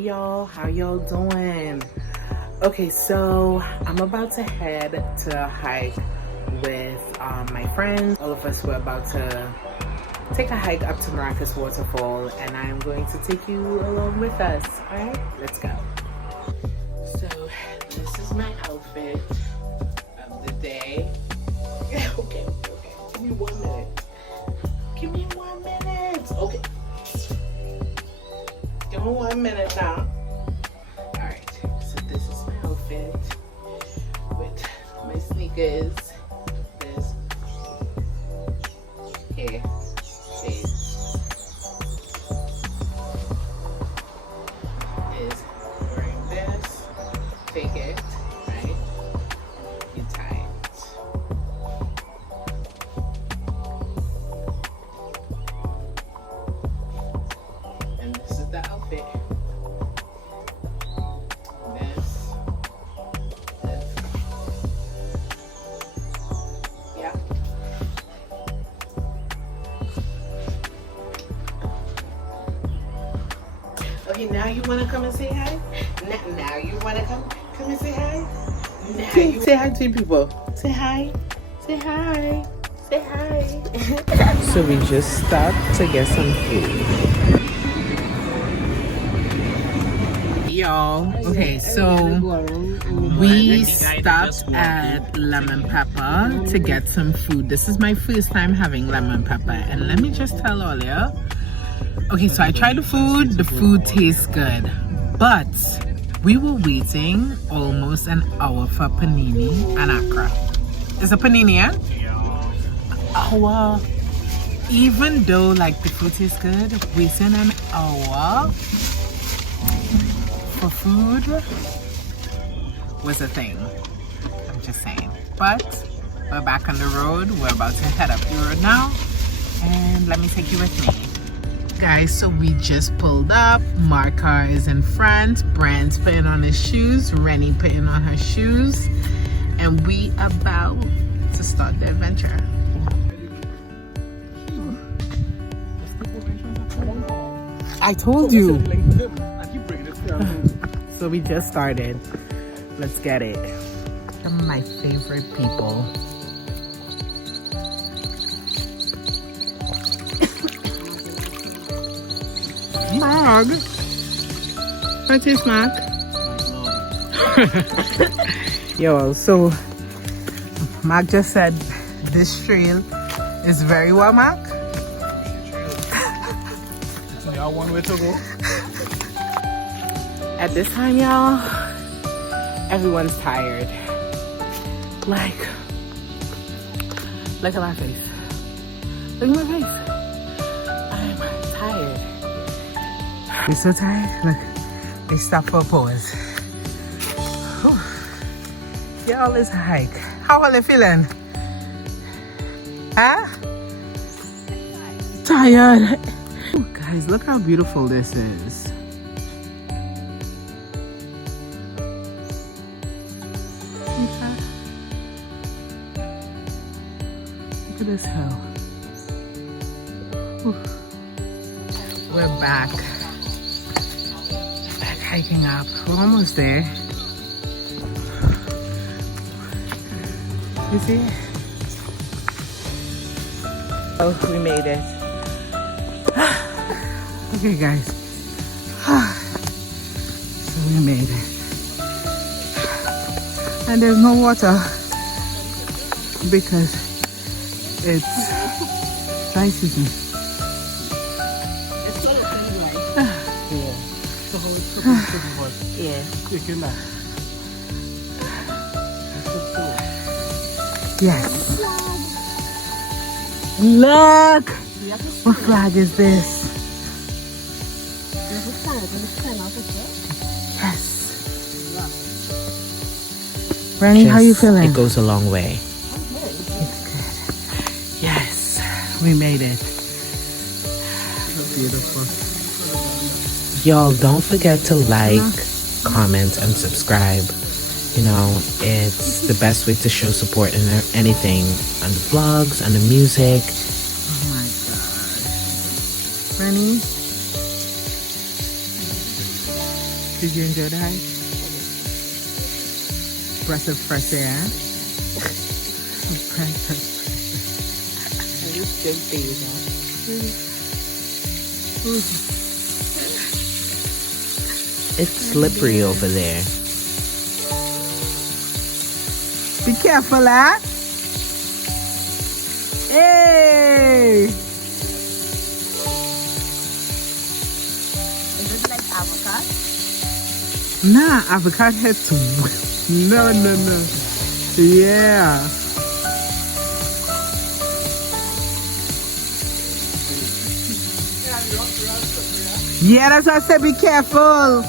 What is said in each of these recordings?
Y'all, how y'all doing? Okay, so I'm about to head to a hike with my friends. All of us were about to take a hike up to Maracas Waterfall, and I'm going to take you along with us. All right, let's go. So this is my outfit of the day. Okay, give me 1 minute. Give me 1 minute. Okay. Give me 1 minute now. Alright, so this is my outfit with my sneakers. This hair shades is wearing this. Take it, right? You tie it. And this is the outfit. This. Yeah. Okay, now you wanna come and say hi? Now you wanna come and say hi? Now you say hi to people. Say hi. Say hi. Say hi. So we just stopped to get some food. Y'all, okay, so we stopped at Lemon Pepper to get some food. This is my first time having lemon pepper, and let me just tell all ya. Okay, so I tried the food tastes good, but we were waiting almost an hour for panini and Accra. It's a panini, yeah? Hour. Even though like the food tastes good, waiting an hour for food was a thing. I'm just saying. But we're back on the road. We're about to head up the road now, and let me take you with me. Guys, so we just pulled up. Marca is in front. Brand's putting on his shoes. Rennie putting on her shoes. And we about to start the adventure. I told you. So we just started. Let's get it. Some of my favorite people. Marg. What is Marg? Yo, so Marg just said this trail is very well, Marg. It's only one way to go. At this time, y'all, everyone's tired. Like, look at my face. Look at my face. I'm tired. You're so tired? Look, they stopped for a pause. Whew. Y'all, it's a hike. How are you feeling? Huh? Tired. Ooh, guys, look how beautiful this is. Look at this hill. Ooh. We're back. Back hiking up. We're almost there. You see? Oh, we made it. Okay, guys. So we made it. And there's no water because it's dry season. It's not a pretty light. Yeah. So how it's Yeah. taking that. Yes. Look! What flag is this? Yes. Rennie, how you feeling? It goes a long way. It's good. Yes, we made it. So beautiful. Y'all, don't forget to like, comment, and subscribe. You know, it's the best way to show support in anything, on the vlogs, on the music. Oh my God. Rennie? Did you enjoy the hike? Breath of fresh air. Breath of It's slippery over there. Be careful, huh? Hey! Is it like avocado? Nah, avocado head too. No. Yeah. Yeah, that's why I said be careful.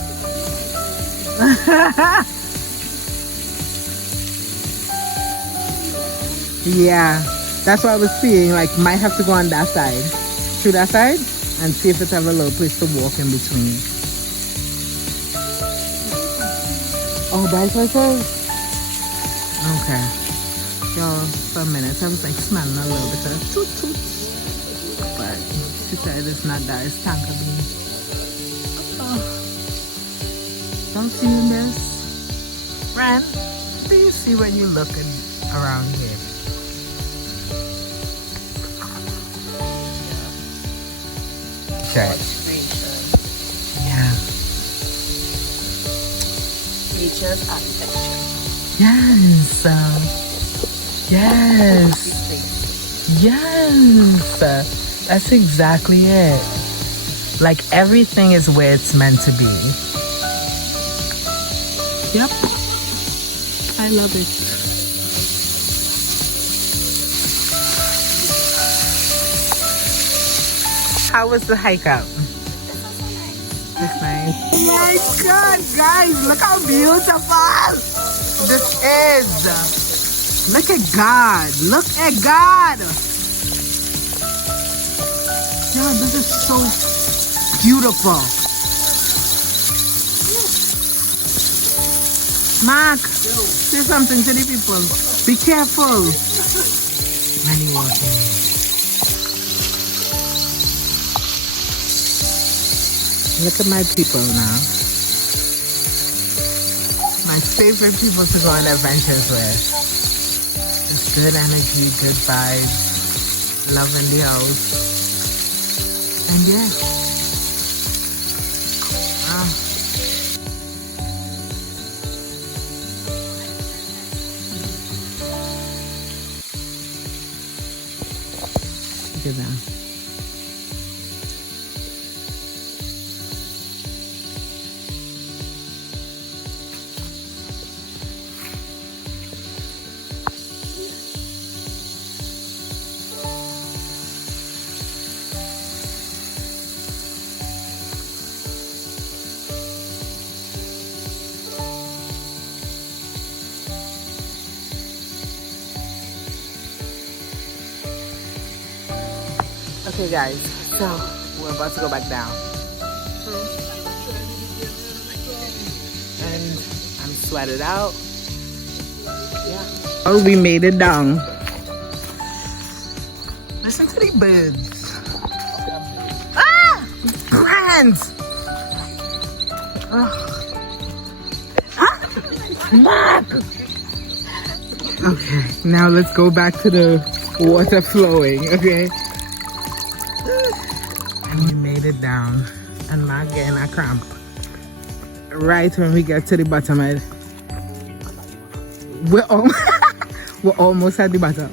Yeah, that's what I was seeing. Like, might have to go on that side, through that side, and see if it have a little place to walk in between. Oh, that's what it says? Okay. Yo, for a minute, I was like smelling a little bit of toot toot. But she said it's not that, it's tonka bean. Oh. Don't see in this. Ren, what do you see when you're looking around here? Check. Yeah. Nature's architecture. Yes. Yes. Yes. That's exactly it. Like, everything is where it's meant to be. Yep. I love it. How was the hike up? Looks nice. Oh my god, guys, look how beautiful this is. Look at God. Look at God. Yo, this is so beautiful. Mark, say something to the people. Be careful when you walking. Look at my people now. My favorite people to go on adventures with. Just good energy, good vibes, love in the house. And yeah. Look at that. Okay guys, so we're about to go back down. And I'm sweated out. Yeah. Oh, we made it down. Listen to the birds. Ah! Brands! Huh? Mark! Okay, now let's go back to the water flowing, okay? And we made it down. And Mark getting a cramp. Right when we get to the bottom of it. We're almost at the bottom.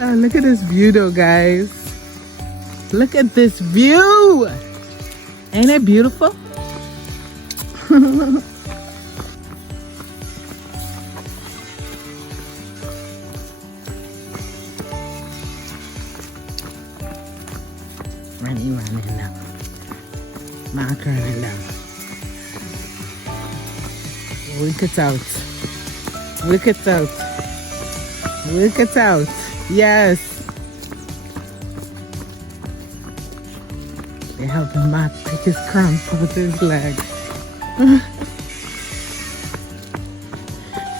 Oh, look at this view though, guys. Look at this view. Ain't it beautiful? Running now. Mark running down. Look it out. Look it out. Look it out. Yes. They're helping Mark take his cramp with his leg.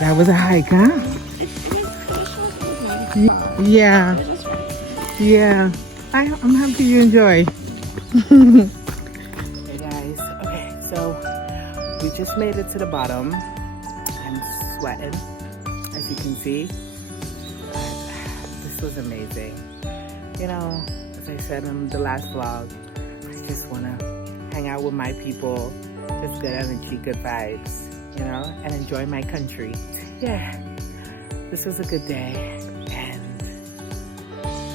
That was a hike, huh? Yeah. Yeah. I'm happy you enjoy. Hey guys. Okay, so So we just made it to the bottom. I'm sweating, as you can see. This was amazing. You know, as I said in the last vlog, I just want to hang out with my people, just good energy, good vibes, you know, and enjoy my country. Yeah, this was a good day, and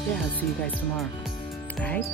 yeah, I'll see you guys tomorrow. All right?